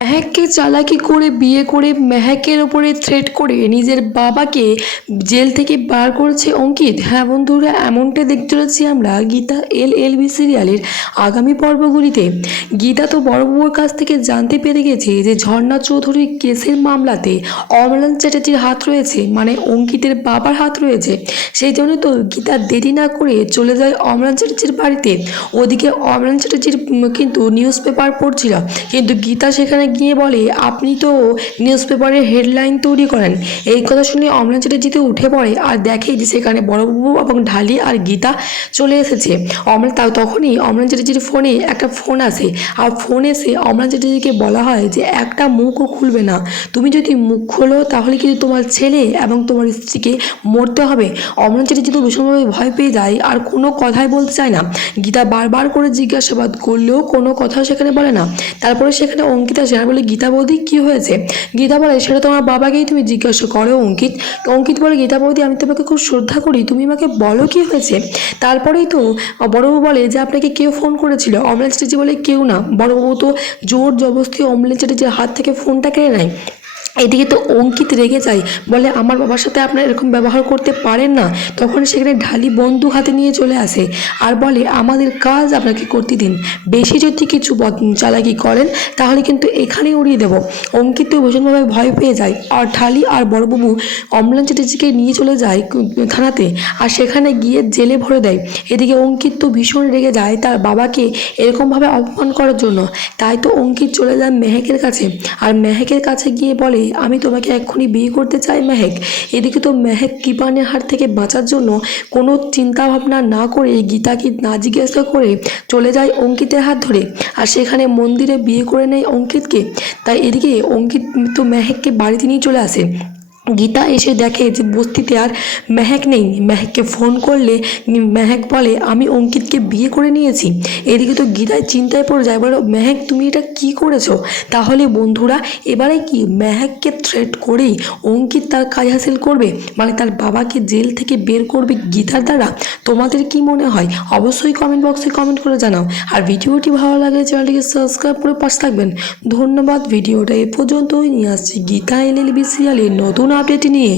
মেহেককে চালাকি করে বিয়ে করে মেহেকের ওপরে থ্রেট করে নিজের বাবাকে জেল থেকে বার করেছে অঙ্কিত। হ্যাঁ বন্ধুরা, এমনটা দেখতে চলেছি আমরা গীতা এল এল বি সিরিয়ালের আগামী পর্বগুলিতে। গীতা তো বড় বউয়ের কাছ থেকে জানতে পেরে গেছে যে ঝর্ণা চৌধুরীর কেসের মামলাতে অমলান চ্যাটার্জির হাত রয়েছে মানে অঙ্কিতের বাবার হাত রয়েছে। সেই জন্য তো গীতা দেরি না করে চলে যায় অমলান চ্যাটার্জির বাড়িতে। ওদিকে অমলান চ্যাটার্জির কিন্তু নিউজ পেপার পড়ছিল, কিন্তু গীতা সেখানে গিয়ে বলে, আপনি তো নিউজ পেপারের হেডলাইন তৈরি করেন। এই কথা শুনে অমলান চ্যাটার্জিতে উঠে পড়ে আর দেখে যে সেখানে বড়বাবু এবং ঢালি আর গীতা চলে এসেছে। অমলান তা তখনই অমলান চ্যাটার্জির ফোনে একটা ফোন আসে। আর ফোন এসে অমলান চ্যাটার্জিকে বলা হয় যে, একটা মুখও খুলবে না। তুমি যদি মুখ খোলো, তাহলে কিন্তু তোমার ছেলে এবং তোমার স্ত্রীকে মরতে হবে। অমলান চ্যাটার্জি তো ভীষণভাবে ভয় পেয়ে যায় আর কোনো কথাই বলতে চায় না। গীতা বারবার করে জিজ্ঞাসাবাদ করলেও কোনো কথা সেখানে বলে না। তারপরে সেখানে অঙ্কিতা সেখানে বলে গীতা বৌদি কী হয়েছে? গীতা বলে, সেটা তোমার বাবাকেই তুমি জিজ্ঞাসা করো, অঙ্কিত। অঙ্কিত বলে, গীতা বৌদি, আমি তোমাকে খুব শ্রদ্ধা করি, তুমি আমাকে বলো কী হয়েছে? তারপরেই তো বড়বাবু বলে যে আপনাকে কেউ ফোন করেছিল। অমলেন চ্যাটার্জি বলে কেউ না। বড়বাবু তো জোর জবরদস্তি অমলেন চ্যাটার্জির হাত থেকে ফোনটা কেড়ে নেয়। এদিকে তো অঙ্কিত রেগে যায়, বলে, আমার বাবার সাথে আপনার এরকম ব্যবহার করতে পারেন না। তখন সেখানে ঢালি বন্দুক হাতে নিয়ে চলে আসে আর বলে, আমাদের কাজ আপনাকে করতে দিন। বেশি যদি কিছু চালাকি করেন, তাহলে কিন্তু এখানেই উড়িয়ে দেবো। অঙ্কিত তো ভীষণভাবে ভয় পেয়ে যায় আর ঢালি আর বড়বাবু অমলান চ্যাটার্জিকে নিয়ে চলে যায় থানাতে আর সেখানে গিয়ে জেলে ভরে দেয়। এদিকে অঙ্কিত তো ভীষণ রেগে যায় তার বাবাকে এরকমভাবে অপমান করার জন্য। তাই তো অঙ্কিত চলে যায় মেহেকের কাছে। আর মেহেকের কাছে গিয়ে বলে আমি তোমাকে এক্ষুনি বিয়ে করতে চাই, মেহেক। এদিকে তো মেহেক কিপানের হাত থেকে বাঁচার জন্য কোনো চিন্তাভাবনা না করে গীতাকে না জিজ্ঞাসা করে চলে যায় অঙ্কিতের হাত ধরে। আর সেখানে মন্দিরে বিয়ে করে নেয় অঙ্কিতকে। তাই এদিকে অঙ্কিত তো মেহেককে বাড়িতে নিয়ে চলে আসে। গীতা এসে দেখে যে বস্তিতে আর মেহেক নেই। মেহেককে ফোন করলে, মেহেক বলে, আমি অঙ্কিতকে বিয়ে করে নিয়েছি। এদিকে তো গীতায় চিন্তায় পড়ে যায়, বলো, মেহেক, তুমি এটা কি করেছ? তাহলে বন্ধুরা, এবারে কি মেহেককে থ্রেট করেই অঙ্কিত তার কাজ হাসিল করবে? মানে তার বাবাকে জেল থেকে বের করবে গীতার দ্বারা? তোমাদের কি মনে হয়? অবশ্যই কমেন্ট বক্সে কমেন্ট করে জানাও। আর ভিডিওটি ভালো লাগলে চ্যানেলটিকে সাবস্ক্রাইব করে পাশে থাকবেন। ধন্যবাদ। ভিডিওটা এ পর্যন্তই। নিয়ে আসছি গীতা এল এল বি সিরিয়ালের নতুন আপডেট নিয়ে।